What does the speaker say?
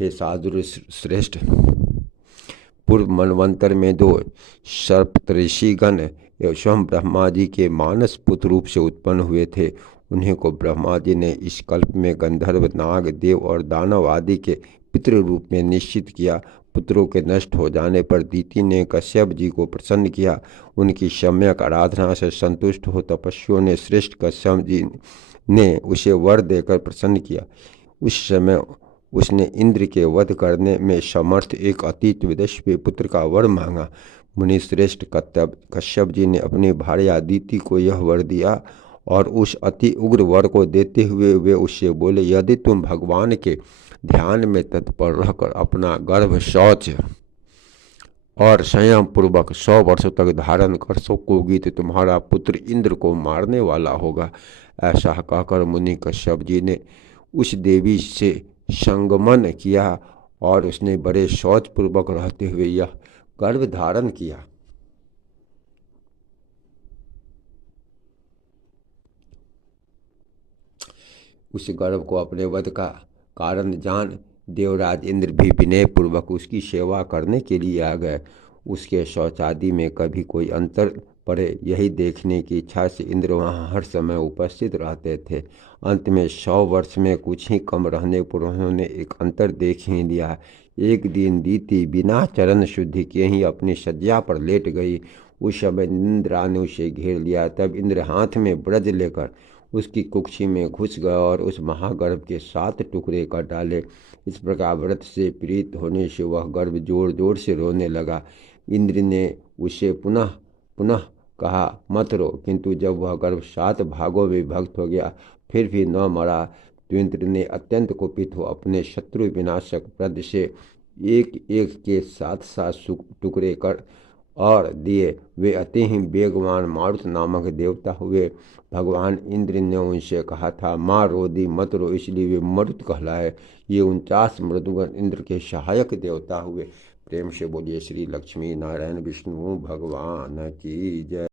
हे साधु श्रेष्ठ, पूर्व मनवंतर में दो सर्पऋषिगण स्वयं ब्रह्मा जी के मानस पुत्र रूप से उत्पन्न हुए थे। उन्हीं को ब्रह्मा जी ने इस कल्प में गंधर्व, नाग, देव और दानव आदि के पितृ रूप में निश्चित किया। पुत्रों के नष्ट हो जाने पर दीति ने कश्यप जी को प्रसन्न किया। उनकी सम्यक आराधना से संतुष्ट हो तपस्वियों ने श्रेष्ठ कश्यप जी ने उसे वर देकर प्रसन्न किया। उस समय उसने इंद्र के वध करने में समर्थ एक अति तेजस्वी पुत्र का वर मांगा। मुनि श्रेष्ठ कश्यप जी ने अपनी भार्या अदिति को यह वर दिया और उस अति उग्र वर को देते हुए वे उससे बोले, यदि तुम भगवान के ध्यान में तत्पर रहकर अपना गर्भ शौच और संयम पूर्वक 100 वर्षों तक धारण कर सकोगी तो तुम्हारा पुत्र इंद्र को मारने वाला होगा। ऐसा कहकर मुनि कश्यप जी ने उस देवी से संगमन किया और उसने बड़े शौच पूर्वक रहते हुए यह गर्भ धारण किया। उस गर्भ को अपने वध का कारण जान देवराज इंद्र भी विनय पूर्वक उसकी सेवा करने के लिए आ गए। उसके शौचादि में कभी कोई अंतर पड़े यही देखने की इच्छा से इंद्र वहाँ हर समय उपस्थित रहते थे। अंत में 100 वर्ष में कुछ ही कम रहने पर उन्होंने एक अंतर देख ही लिया। एक दिन दीति बिना चरण शुद्धि के ही अपनी शज्या पर लेट गई। उस समय निद्रा ने उसे घेर लिया। तब इंद्र हाथ में ब्रज लेकर उसकी कुक्षी में घुस गए और उस महागर्भ के 7 टुकड़े कर डाले। इस प्रकार व्रत से प्रीत होने से वह गर्भ जोर जोर से रोने लगा। इंद्र ने उसे पुनः पुनः कहा, मत रो, किंतु जब वह गर्भ 7 भागों में विभक्त हो गया फिर भी न मरा तो इंद्र ने अत्यंत कुपित हो अपने शत्रु विनाशक ब्रज से एक एक के 7 टुकड़े कर और दिए। वे अति ही वेगवान मारुत नामक देवता हुए। भगवान इंद्र ने उनसे कहा था, माँ रोदी मत रो, इसलिए वे मरुत कहलाए। ये 49 मृदुगण इंद्र के सहायक देवता हुए। प्रेम से बोलिए श्री लक्ष्मी नारायण विष्णु भगवान की जय।